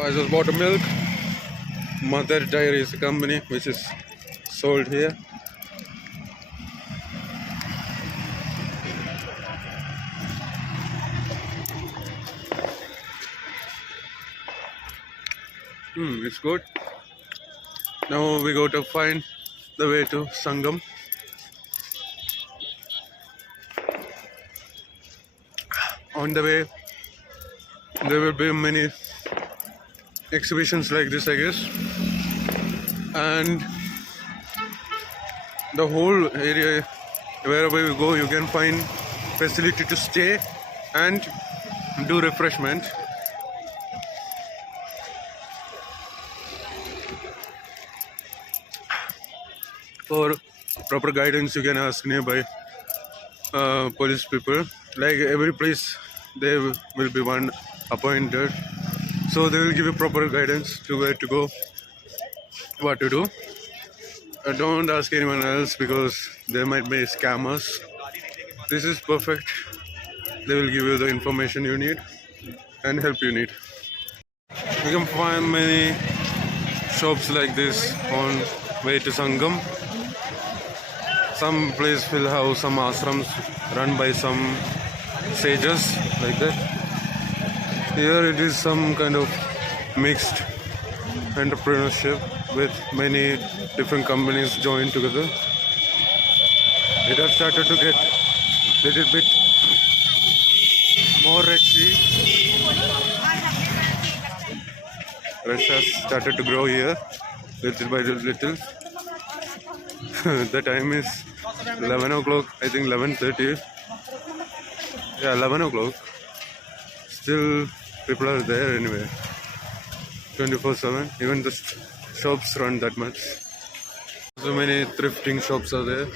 I just bought a milk. Mother Dairy is a company which is sold here. It's good. Now we go to find the way to Sangam. On the way, there will be many exhibitions like this, I guess, and the whole area, wherever you go, you can find facility to stay and do refreshment. For proper guidance, you can ask nearby police people. Like every place, there will be one appointed, so they will give you proper guidance to where to go, what to do. Don't ask anyone else because there might be scammers. This is perfect. They will give you the information you need and help you need. You can find many shops like this on way to Sangam. Some place will have some ashrams run by some sages like that. Here it is some kind of mixed entrepreneurship with many different companies joined together. It has started to get a little bit more risky. Rush has started to grow here little by little. The time is 11 o'clock, I think 11:30. Yeah, 11 o'clock. Still people are there anyway. 24/7. Even the shops run that much. So many thrifting shops are there.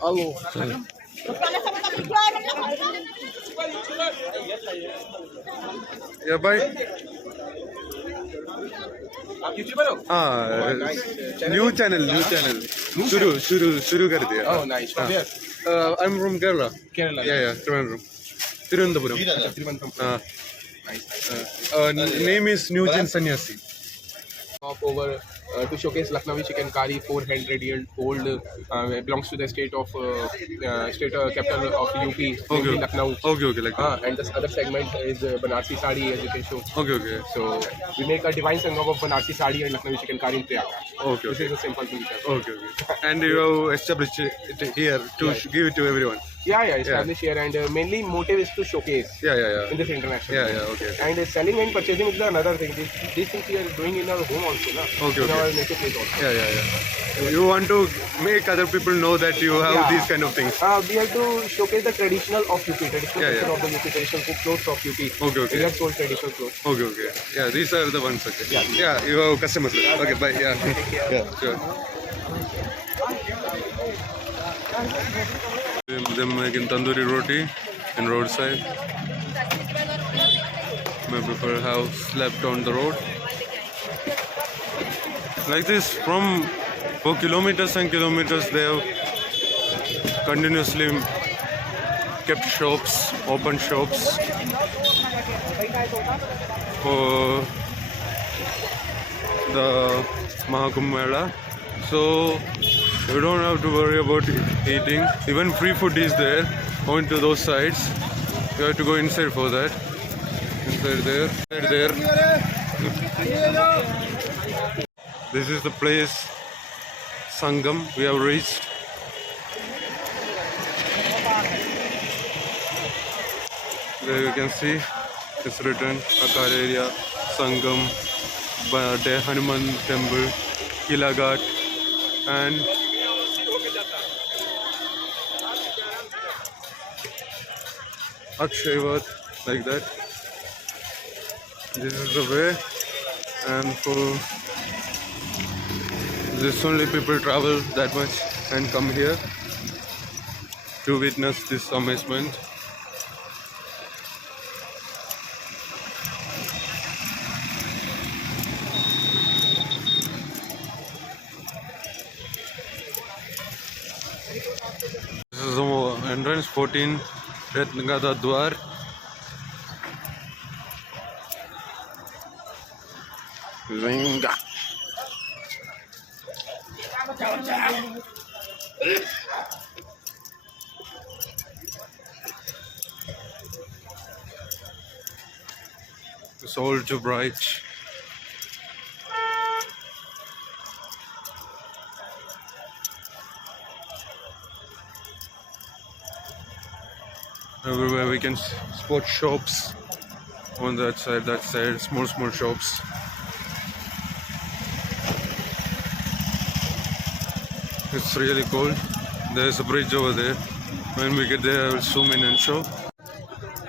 Hello. Yeah, bye. आप YouTuber हो? New channel. शुरू कर दिया. Oh, nice. From where? I'm from Kerala. Kerala. Yeah, Trivandrum. Trivandrum. Nice. Name is Newgen Sanyasi. Over to showcase Lucknowi chicken curry, 400-year-old, belongs to the state capital of UP, namely Lucknow. Okay, like that. And this other segment is Banarsi Sari, as you can show. Okay. So we make a divine sangam of Banarsi Sari and Lucknowi chicken curry in Prayagraj. Okay. This is a simple thing. Okay. And you have established it here to give it to everyone. Yeah, established here, and mainly motive is to showcase. Yeah. In this international. Yeah, okay. And selling and purchasing is another thing. These things we are doing in our home also, na? Okay. In our native place also. Yeah. You want to make other people know that you have these kind of things. We have to showcase the traditional of UP, traditional culture of the UP, traditional clothes of UP. Okay. We have sold traditional clothes. Okay. Yeah, these are the ones. Okay. Yeah, you have customers. Okay, bye. Yeah. Sure. They're making tandoori roti in roadside. Many people have slept on the road. Like this, for kilometers and kilometers, they have continuously kept shops, open shops for the Mahakumbh Mela. So you don't have to worry about eating. Even free food is there going to those sides. You have to go inside for that. Inside there. This is the place, Sangam, we have reached. There you can see it's written Akar area, Sangam, Hanuman temple, Kilaghat, and Akshayvat, like that. This is the way, and for this only people travel that much and come here to witness this amazement. This is the entrance 14 Ratnagada Dwar. Zinga. It's all too bright. Everywhere we can spot shops on that side, small shops. It's really cold. There's a bridge over there. When we get there, I will zoom in and show.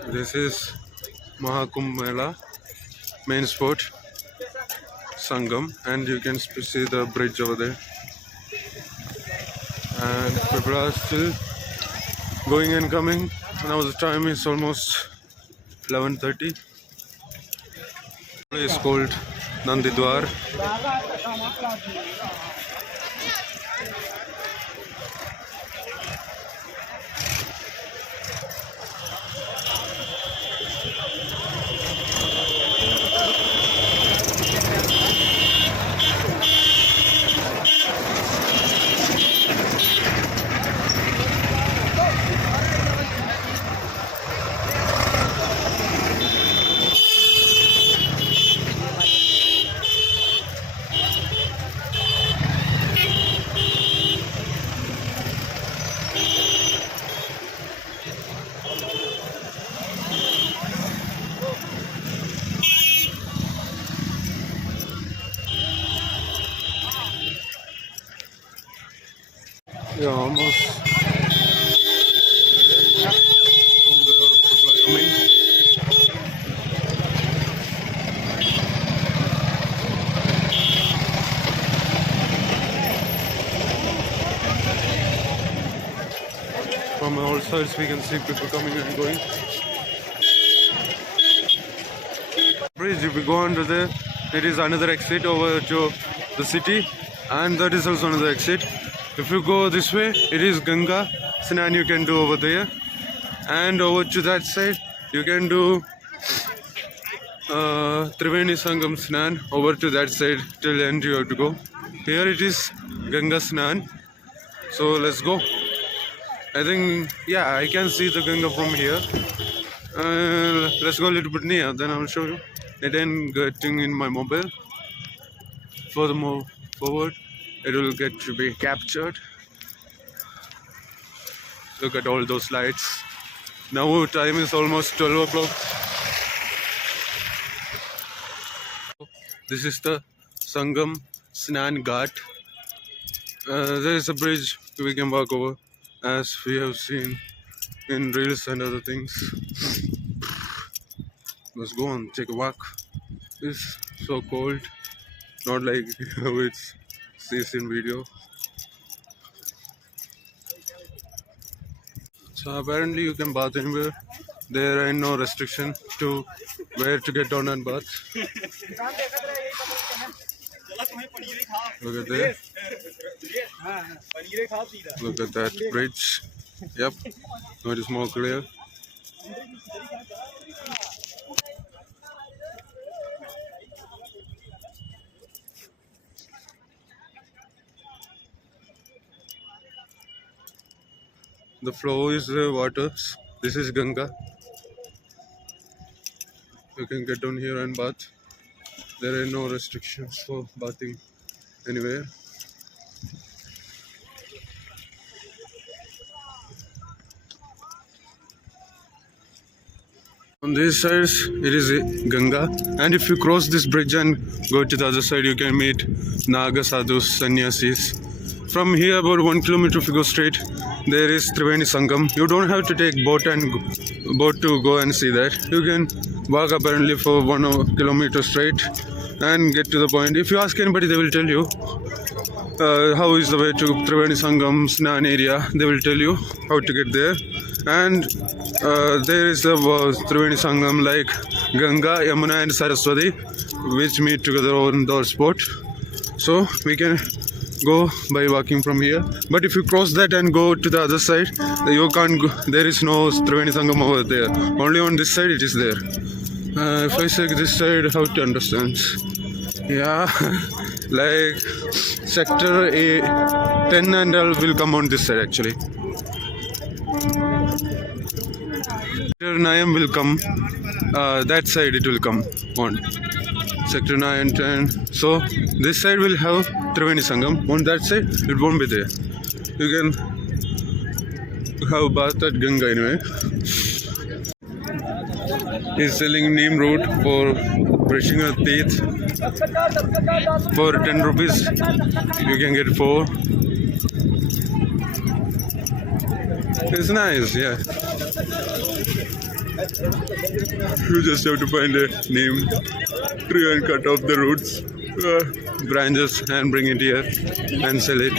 This is Mahakumbh Mela, main spot, Sangam, and you can see the bridge over there. And people are still going and coming. Now the time is almost 11:30. It's called Nandidwar. Yeah, almost. From all sides we can see people coming and going. Bridge, if we go under there, it is another exit over to the city, and that is also another exit. If you go this way, it is Ganga Snan you can do over there, and over to that side you can do Triveni Sangam Snan. Over to that side till the end you have to go. Here it is Ganga Snan, so let's go. I think, yeah, I can see the Ganga from here. Let's go a little bit near, then I will show you. It ain't getting in my mobile. Furthermore forward, it will get to be captured. Look at all those lights. Now time is almost 12 o'clock. This is the Sangam Snan Ghat. There is a bridge we can walk over, as we have seen in reels and other things. Let's go and take a walk. It's so cold, not like how it sees in video. So apparently you can bath anywhere. There ain't no restriction to where to get down and bath. Look at there. Look at that bridge. Yep. Now it is more clear. The flow is water. This is Ganga. You can get down here and bath. There are no restrictions for bathing anywhere. On these sides, it is Ganga, and if you cross this bridge and go to the other side, you can meet Naga Sadhus, Sannyasis. From here, about 1 kilometer, if you go straight, there is Triveni Sangam. You don't have to take boat to go and see that. You can walk apparently for 1 kilometer straight and get to the point. If you ask anybody, they will tell you how is the way to Triveni Sangam Snan area. They will tell you how to get there. And there is a Triveni Sangam like Ganga, Yamuna and Saraswati, which meet together on the spot. So we can go by walking from here. But if you cross that and go to the other side, you can't go. There is no Triveni Sangam over there. Only on this side it is there. If I say this side, how to understand? Yeah, like sector A, 10 and all will come on this side actually. Sector 9 will come, that side it will come on. Sector 9 and 10. So this side will have Triveni Sangam. On that side, it won't be there. You can have bath at Ganga anyway. He's selling neem root for brushing your teeth. For 10 rupees, you can get 4. It's nice, yeah. You just have to find a neem tree and cut off the roots, branches, and bring it here and sell it.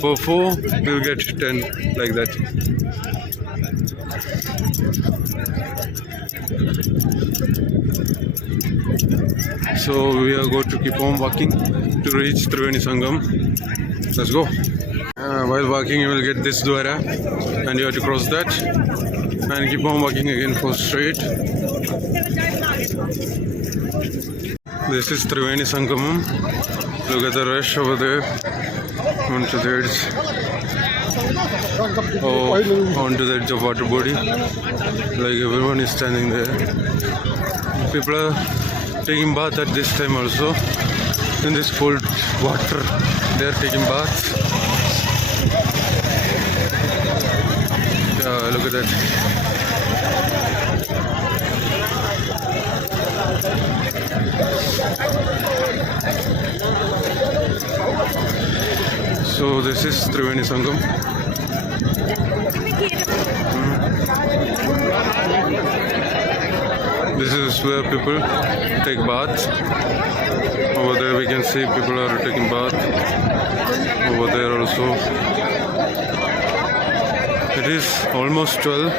For 4, you'll get 10 like that. So we are going to keep on walking to reach Triveni Sangam. Let's go. While walking, you will get this dwara, and you have to cross that, and keep on walking again for straight. This is Triveni Sangamam. Look at the rush over there onto the edge. Onto the edge of water body. Like everyone is standing there. People are taking bath at this time also. In this cold water, they are taking baths. Yeah, look at that. So this is Triveni Sangam. This is where people take baths. Over there we can see people are taking bath. Over there also. It is almost 12.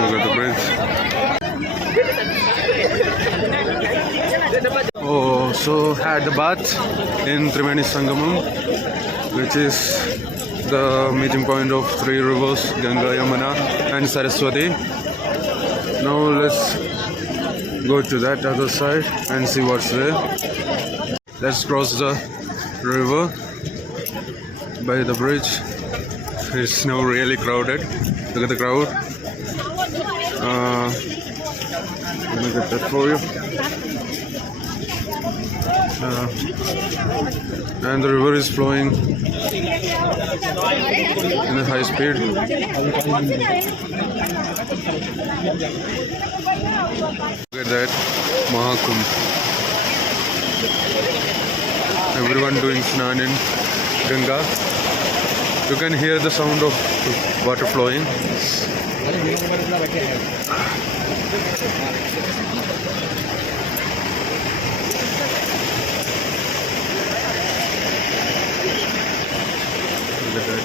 Look at the bridge. Oh, so had the bath in Triveni Sangamam, which is the meeting point of 3 rivers, Ganga, Yamuna and Saraswati. Now let's go to that other side and see what's there. Let's cross the river by the bridge. It's now really crowded. Look at the crowd. Let me get that for you. And the river is flowing in a high speed. Look at that Mahakumbh. Everyone doing snan in Ganga. You can hear the sound of water flowing. Look at that.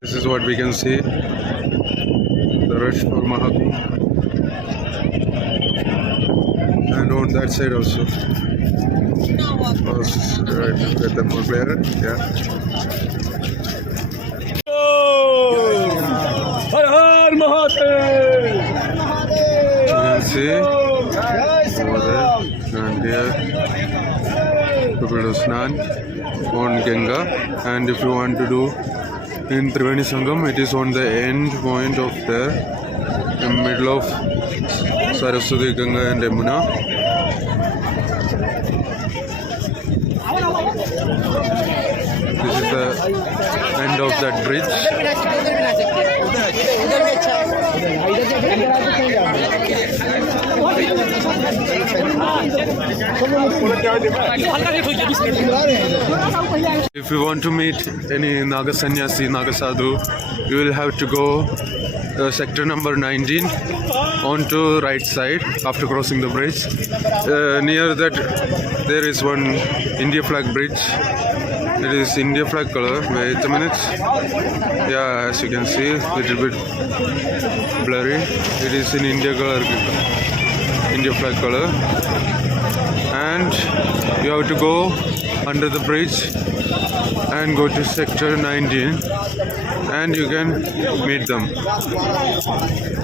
This is what we can see. The rush for Mahakumbh. And on that side also. Oh, right, get the more player. Yeah. You can see over there and here people do snan on Ganga, and if you want to do in Triveni Sangam, it is on the end point of there, in the middle of Saraswati, Ganga and Yamuna. This is the end of that bridge. If you want to meet any Naga Sannyasi, Naga Sadhu, you will have to go sector number 19 onto right side after crossing the bridge. Near that there is one India flag bridge It is India flag color. Wait a minute. Yeah, as you can see, a little bit blurry. It is in India color, India flag color, and you have to go under the bridge and go to sector 19, and you can meet them.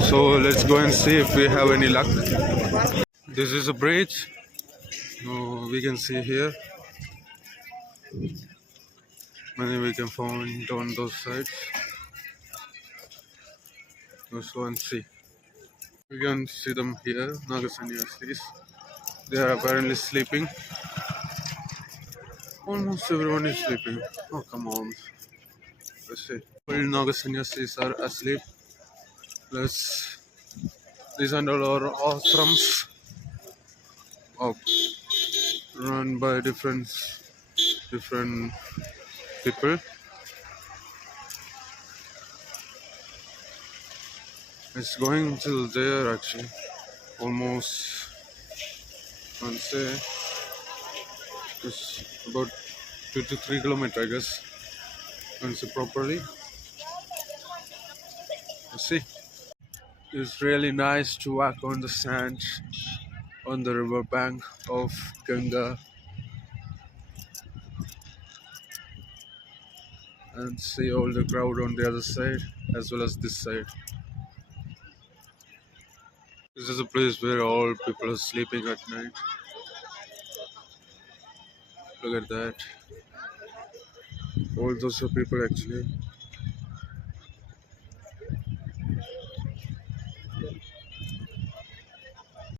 So let's go and see if we have any luck. This is a bridge. We can see here. Many we can find on those sides. Let's go and see. We can see them here, Naga Sannyasis. They are apparently sleeping. Almost everyone is sleeping. Oh, come on. Let's see. All Naga Sannyasis are asleep. These are all our ashrams run by different people. It's going till there actually, almost. I'll say it's about 2 to 3 kilometers, I guess. And see properly. Let's see. It's really nice to walk on the sand on the river bank of Ganga and see all the crowd on the other side as well as this side. This is a place where all people are sleeping at night. Look at that. All those are people actually.